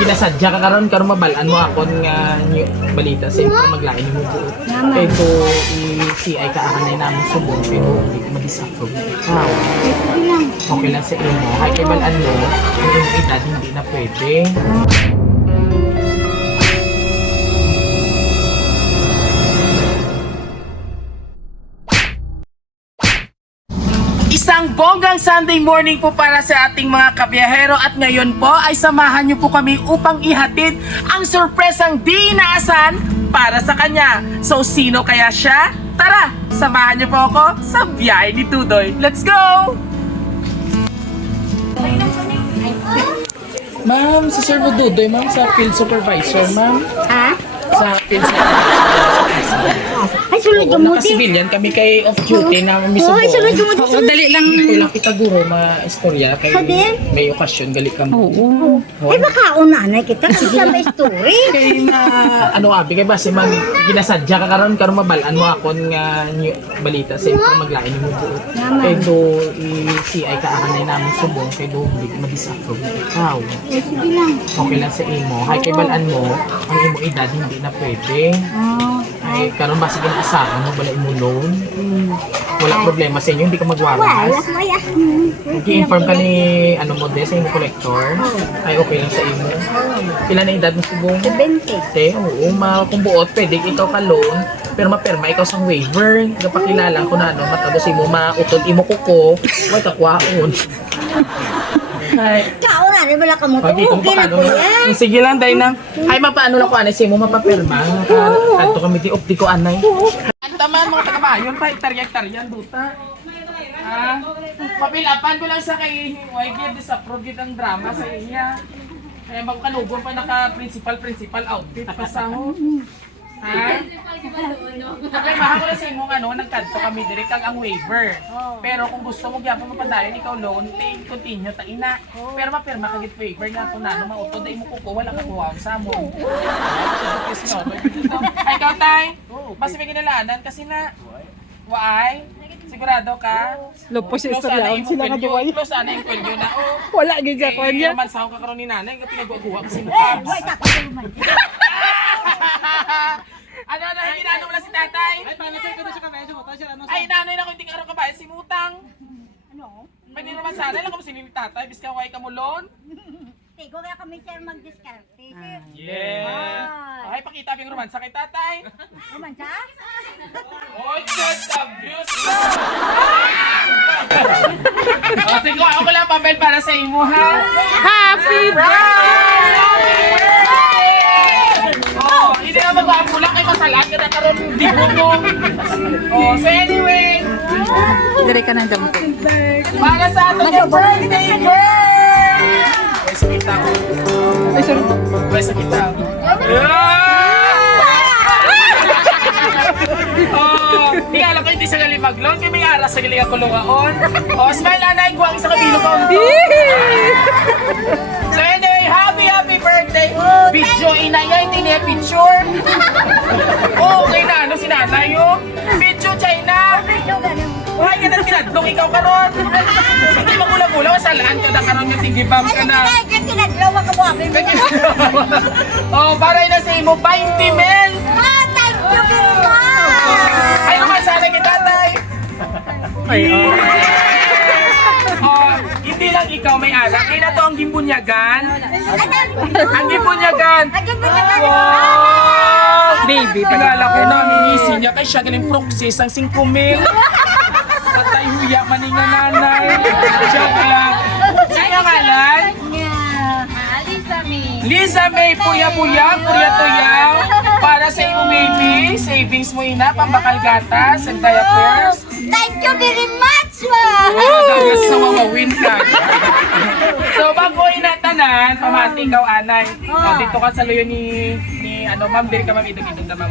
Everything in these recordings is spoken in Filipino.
ginasadya ka karon mabalaan mo akon nga balita sa imo maglain mo buot. Kay to i-CI ka akanay namon subong pero hindi ko ma-disapprove. Ikaw. Okay lang sa imo. Hay kay balaan mo, ang iyong edad hindi na pwede. Isang bonggang Sunday morning po para sa ating mga kabiyahero at ngayon po ay samahan niyo po kami upang ihatid ang sorpresang di inaasahan para sa kanya. So sino kaya siya? Tara, samahan niyo po ako sa biyahe ni Tudoy. Let's go! Ma'am, si Sir Dudoy, ma'am, sa field supervisor, ma'am. Ha? Sa field supervisor. Ay, sulod Oo, yung muti. naka-civilian kami kay off-duty na mismo. Ay, sulod yung muti. Dali lang. Ito lang kita guro, ma-istorya kay Sabihin? may okasyon, gali ka mo. Oo. Ay, baka unanay kita. Sige siya may story. Kay na, ano abi, kay base man, ginasadya ka karon mabalaan mo akon nga balita sa imo maglain mo buot. Kay do i-CI ka akanay namon subong, kay do hindi ko ma-disapprove. Ikaw. Ay, sige lang. Okay lang sa imo. Hay kay balaan mo, ang imo edad hindi na pwede. Ay, karon ba sige na asahan mo bala mo loan? Wala problema sa inyo, hindi ka Wala, magwawas. maya. I-inform ka ni ano mo sa imo collector. Ay okay lang sa imo. Pila na edad mo subong? 20. Te, oo, kung buot, pwede ikaw ka loan, pero maperma ikaw sang waiver. Kapakilala ko na ano, matapos imo mautod imo kuko, wala ka kwaon. Ay, Kaunanay, wala ka mo. okay, kung Okay na paano po yan. sige lang, dahil nang, ay mapaano lang ko anay, si mo mapapirma. Kanto kami di opti ko anay. Taman mga taga-bayon, pa hektarya-hektaryan, duta. Ha? Papilapan ko lang sa kay YG, disapprove ang drama sa iya. Kaya magkalugon pa naka-principal outfit pa sa ho. Ha? Okay, mahal ko na sa imong ano, nagkanto kami direct kag ang waiver. Pero kung gusto mo gyapon mapadayon ikaw loan, continue ta ina. Pero mapirma kag waiver nga kung nano mautod ay mo kuko wala ka kuwaw sa mo. Ay ikaw tay. Basta may kinalanan kasi na waay. Sigurado ka? Lupos yung Close ana istoryaon yung sila nga kwelyo. duway. Close ana yung kwelyo na. Oh. Wala gid sa kon niya. Man sa ka karon ni nanay, nga pinag-uwa kasi mo kabs. Wait, ako naman. Ano na ginano mo na si tatay? Ay, pangasay ko na siya kamay mo. Tasya ano Ay nanay na ko hindi ka karon kabayan si mutang. Ano? Pwede naman sana lang kung sino ni tatay, biska way ka mo loan. Tigo kaya kami sir mag-discarte. Yeah. Ay pakita yung romansa kay tatay. Naman siya? Oy, just abuse na. O, sige, ako lang papel para sa imo, ha? Happy Oh, hindi na mag-aapula kay masalag ka na karon dibo mo. Oh, so anyway, Dire ka ng dampo. para sa ato yung birthday girl! Ay, sa kita ko. Ay, sorry. Ay, sa kita. Oh, di alam ko hindi sa gali mag-loan, kaya may aras sa gali ako lungaon. Oh, smile anay, guwang isa kabilo ka. So anyway, happy birthday! Video inaya, hindi niya picture. Oh, okay na, ano si nanay yung? Video China! Ay, ganun kinadlong ikaw karon. Hindi magula-gula, masalaan ka na karon yung tigibam ka na. Ay, kaya kinadlaw ka mo kami. Oh, para na sa imo, 20 mil! Ah, thank you very much. Ay, naman sana kita, tay! Ay, Oh, hindi lang ikaw may alak. Kaya na to ang gimbunyagan. Ang gimbunyagan. Wow! Baby, Pagala ko na, minisi niya kay siya galing proxy ang 5,000. Patay huya man nga nanay. Joke lang. Sino ngalan? Lisa May, puya-puya, puya-tuyaw. Para sa iyong baby, savings mo ina, pambakal gatas, and diapers. Thank you very much, Dagas sa mamawin ka. So, bago inatanan, pamati ikaw, anay. Oh, dito ka sa luyo ni ano, ma'am, diri ka ma'am, itong na ma'am.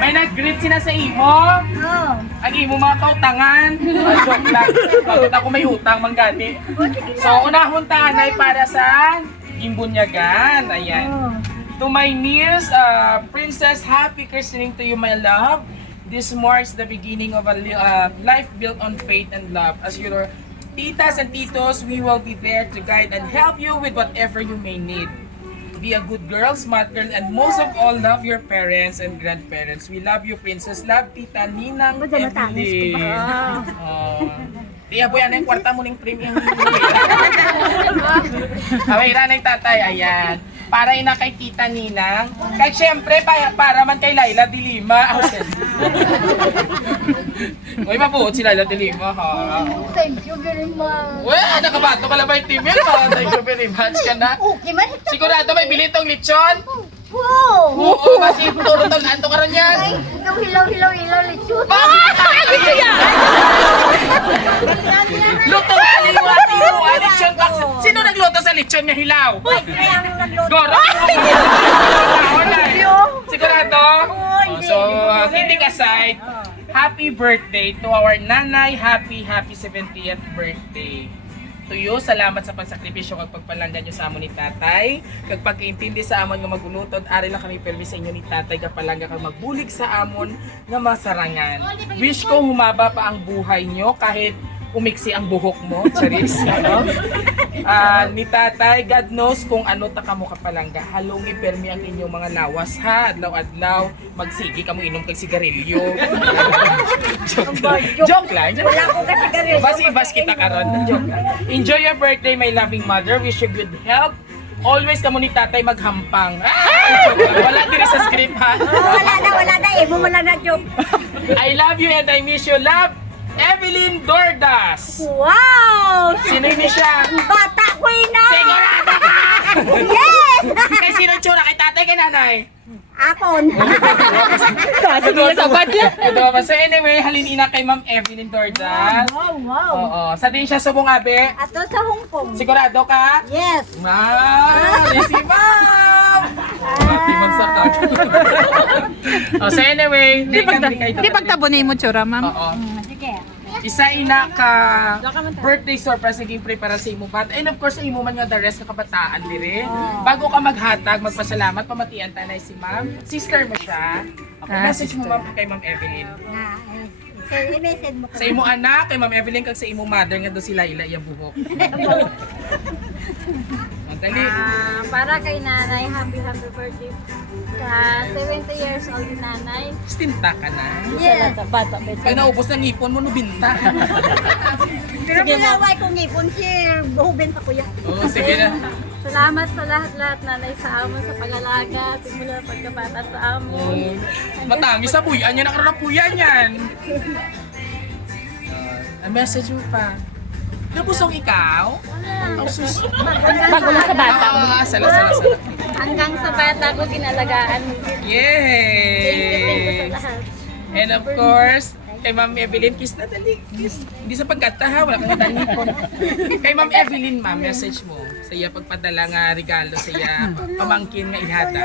May nag-greet sila sa imo. Oh. Ang imo mga kautangan. Joke lang. Bakit ako may utang, manggani. So, unahon ta, anay, para sa gimbunyagan. Ayan. To my niece, Princess, happy christening to you, my love. This marks the beginning of a life built on faith and love. As your Titas and titos, we will be there to guide and help you with whatever you may need. Be a good girl, smart girl, and most of all, love your parents and grandparents. We love you, Princess. Love, Tita Ninang Evelyn. Tiya po yan, yung kwarta mo ng premium. Away, ranay tatay, ayan. Para ina kay Tita Ninang. Kahit syempre, para man kay Laila Dilima. Uy, mabuot si Laila Dilima, ha? Thank you very much. Uy, nakabato pala ba yung team yan, ha? Thank you very much ka na. Okay man ito. Sigurado may bili tong lechon? Wow. Oo, kasi turo tong anto ka ron yan. Ay, hilaw, lechon. Luto ka, liwa, lechon pa. Sino nagluto sa lechon niya hilaw? Ay, kaya ang nagluto. Goro? Sigurado? So, kidding aside, happy birthday to our nanay. Happy 70th birthday. To you, salamat sa pagsakripisyo kag pagpalanggan nyo sa amon ni tatay. Kag pagkaintindi sa amon nga magulutod, ari lang kami permis sa inyo ni tatay kag palangga kag magbulig sa amon nga masarangan. Wish ko humaba pa ang buhay nyo kahit umiksi ang buhok mo, Charis. Ano? Ni tatay, God knows kung ano ta kamo kapalangga. Halungi permi ang inyong mga lawas ha. Adlaw-adlaw, magsigi kamo inom kag sigarilyo. Joke lang. Wala ko kasi garil. Bas kita karon. Joke lang. Enjoy your birthday, my loving mother. Wish you good health. Always kamo ni tatay maghampang. Wala din sa script ha. Wala na. Ibo mo lang na joke. I love you and I miss you. Love, Evelyn Dordas. Wow! Sino yun siya? Bata ko na! Sigurado ka! Yes! Kay sino tsura? Kay tatay, kay nanay? Akon. Kasi niya sa budget. Ito ba? So anyway, halinina kay Ma'am Evelyn Dordas. Wow. Oo. Sa din siya subong abe. Ato sa Hong Kong. Sigurado ka? Yes. Si Ma'am! Di man sa ka. So anyway, Di pagtabunin mo, tsura, ma'am. Oo. Sige. Isa ina ka birthday surprise naging prepara sa imo bat. And of course sa imo man nga the rest ka kabataan dire. Bago ka maghatag, magpasalamat, pamatian tanay si Ma'am. Sister mo siya. Okay, message mo Ma'am kay Ma'am Evelyn. I-message mo Sa imo anak, kay Ma'am Evelyn kag sa imo mother nga do si Laila iya buhok. Dali. Para kay nanay, happy birthday. Sa 70 years old ni nanay. Stinta ka na. Yes. Ay naubos na ngipon mo no binta. Pero pinaway kong ipon si Buben pa kuya. Oh, sige na. Salamat sa lahat-lahat nanay sa amon sa pag-alaga, simula pagkabata sa amon. Matamis sa puyan niya, nakaroon ng puyan yan. Message mo pa. Nabusong ikaw? Bago na sa bata. Sala. Hanggang sa bata ko ginalagaan. Thank you Yay! sa lahat. And of course, kay Ma'am Evelyn, kiss na dali. Kiss. Hindi sa pagkata ha, wala kang tanipon. Kay Ma'am Evelyn, ma'am, message mo. Sa iya pagpadala nga regalo sa iya pamangkin nga ihata.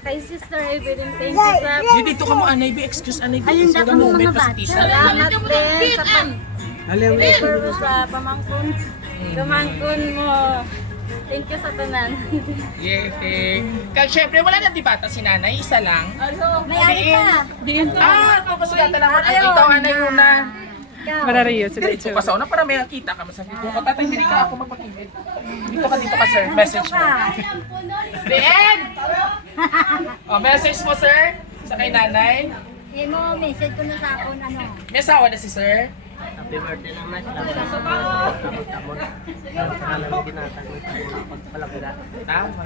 Kay Sister Evelyn, thank you sa Di dito ka mo, Anay, be excuse Anay, be. Huwag ka moment pa sa tisa. salamat din sa pag-paper mo sa pamangkon. Pamangkon mo. Thank you sa tanan. Yay! Kaya syempre, wala na di bata si nanay, isa lang. May ari ka. Papasugatan naman. Ikaw, Anay, una. Para rin yun, sila So, itsura. pasaw na para may kita ka. Masabi ko, tatay, hindi ka ako magpakibit. Dito ka, sir. Message mo. Rian! Message mo, sir. Sa kay nanay. Message ko na sa akon ano. May asawa na si sir. Happy birthday lang na. Salamat sa tamon. Sana mo ginatag mo tayo pagpalagda. Tama.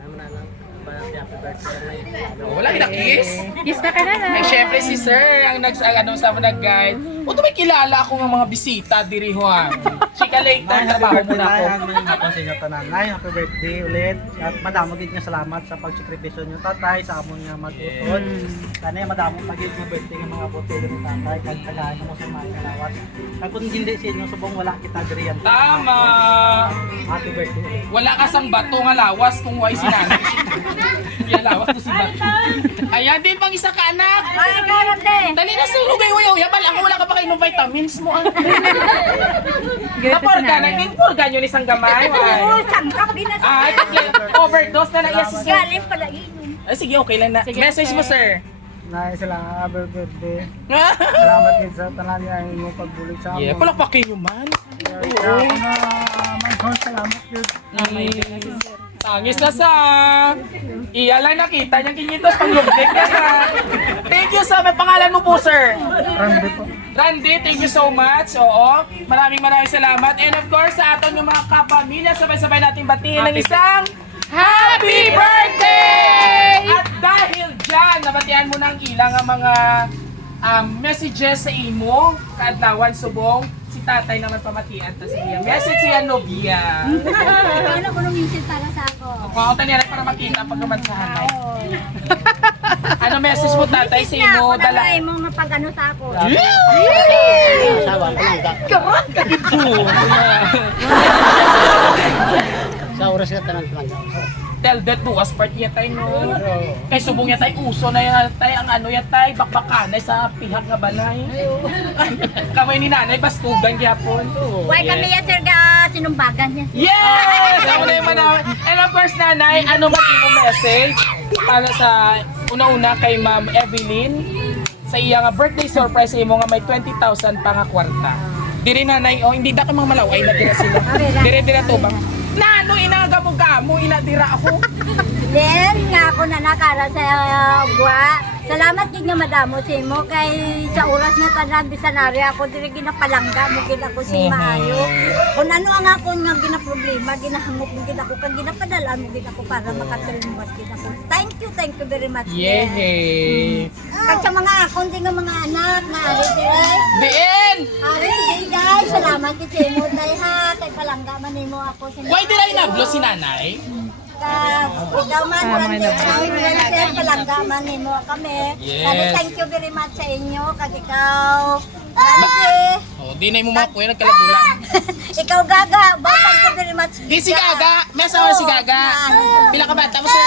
Naman na lang. Happy birthday lang na. Wala, kinakis. Kiss na ka na na. Eh, syempre si sir, ang sa mga nag-guide. O, may kilala ako ng mga bisita, diri ho. Chika later, trabaho muna ako. Hapon sa inyo tanan. Nay, happy birthday ulit. At madamo gid nga salamat sa pagsikripisyo niyo tatay sa amon nga mag-utod. Kanay madamo pagid nga birthday nga mga botel ni tatay kag tagaan mo sa mga kalawas. Kag kung hindi sa inyo subong wala kita diri yan. Tama. Happy birthday ulit. Wala ka sang bato nga lawas kung why sinanay. Yan lawas to si bato. Ayan din pang isa ka anak. Ay, karon din. Dali na sa ugay wayo. Yabal ako wala ka pa kayo ng vitamins mo. Gawin to si Naporga na. nanay. Pinporga nyo ni sang gamay. Oo, sangkap din na sa. Ay, overdose na iya si sir. Galing pala inom. Ay, sige, okay lang na. Sige, Message mo, sir. sir. na sila happy birthday. Salamat din sa tanan niya yung pagbulig sa Yeah, amon. palakpakin nyo man. Kaya ako na manghon, salamat yun. Tangis na sa iya lang nakita niya kinyitos pang lugdik ka na. Thank you sa may pangalan mo po, sir. Randy po. Randy, thank you so much. Oo, maraming salamat. And of course, sa aton yung mga kapamilya, sabay-sabay natin batiin ng isang Happy Birthday! At dahil dyan, nabatian mo ng ilang ang mga messages sa imo, kaadlawan subong, si tatay naman pamatian ta sa iya. Message siya, Nobia. Ano ko nung minsan para sa ako? Pakautan niya para makita pag namansahan ay. Ano message mo tatay sa imo? Ako na Dala. mo mapag-ano sa ako. Sa oras ka tanan tanan. Tell that bukas part niya tayo no. Kay subong niya tayo uso na yan tayo ang ano yan tayo bakbakanay sa pihak nga balay. Kamay ni nanay bastugan gyapon. Why kami yan sir ga sinumbagan niya. Yes! Ako na yung manaw. And of course nanay, ano man imo message para sa una-una kay Ma'am Evelyn sa iya nga birthday surprise sa imo nga may 20,000 pa nga kwarta. Diri nanay, oh hindi da ka mga malaway na dira sila. Dire-dire to bang. Nano inagamo-gamo inadira ako. Then nga ako na nakara sa ugwa. Salamat gid nga madamo si mo kay sa oras nga tanan bisan ari ako diri ginapalangga mo gid ako si maayo. Kung ano ang ako nga ginaproblema, ginahangop mo gid ako kag ginapadala mo gid ako para makatulungan gid ako. Thank you very much. Yehey! Kag sa mga akon din nga mga anak nga ari diri. Bien! Ari sige guys, salamat gid si mo tay ha kay palangga man nimo ako sa Why did I nablo si nanay? ikaw man, Randy, palangga man nimo kami. Yes. Kaya thank you very much sa inyo. Kag ikaw, Randy. Oh, di na mo makuya nagkalabulan. Ikaw, Gaga. Thank you very much. Di si Gaga, may asawa si Gaga. Pila ka bata mo sa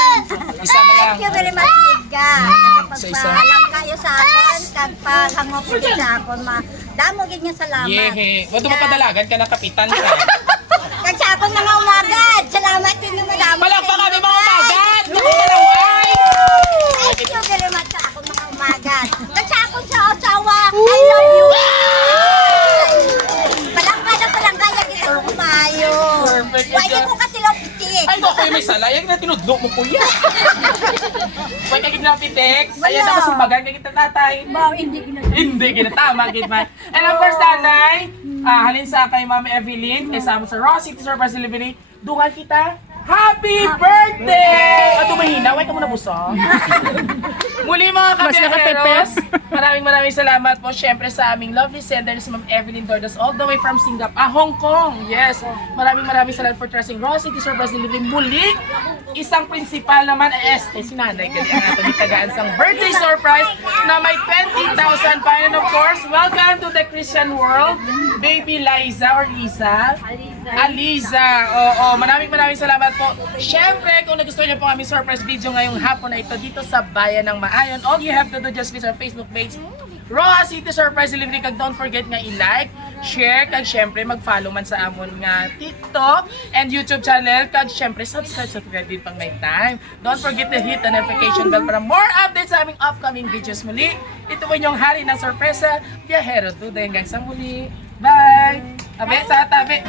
isa mo lang. Thank you very much, Gaga. Sa isa. Pagpaalam kayo sa akin, kag paghangop gid sa akon, ma. Damo gid nga salamat. Yehe. Wado mo padalagan ka na kapitan ka. Kag sa akon mga umagad. Salamat din nga madamo. Palakpak kami mga umagat! Nakumalaway! Thank you very much sa akong mga umagat. Kag sa akong sa asawa, I love you. Palangga na palangga yan kita kumayo. Perfect. Why ko kasi loptik? Ay, naku, may salayag na tinudlo mo po yan. Huwag kagid na pitik. Ayan na masimbagan kay kita tatay. Wow, hindi ginagawa. Hindi, ginatama, gid man. And of course, nanay, halin sa kay Ma'am Evelyn, kasama sa Raw City Surprise Delivery, dungan kita, Happy Birthday! At mahina, wait ka muna buso. Muli mga kabiyaheros, maraming salamat po syempre sa aming lovely sender si Ma'am Evelyn Dordas all the way from Singapore, Hong Kong. Yes, maraming salamat for trusting Raw City Surprise Delivery. Muli, isang principal naman si nanay ganyan natin itagaan sang birthday surprise na may 20,000 pa. And of course, welcome to the Christian world, baby Liza or Lisa. Aliza. Oo, maraming salamat po. Syempre, kung nagustuhan niyo po aming surprise video ngayong hapon na ito dito sa Bayan ng Maayon, all you have to do just visit our Facebook page, Raw City Surprise Delivery. Kag don't forget nga i-like, share, kag syempre mag-follow man sa amon nga TikTok and YouTube channel. Kag syempre subscribe din pang may time. Don't forget to hit the notification bell para more updates sa aming upcoming videos muli. Ito po inyong hari ng sorpresa, Biyahero Duda. Hanggang sa muli. Bye! Tabi sa tabi!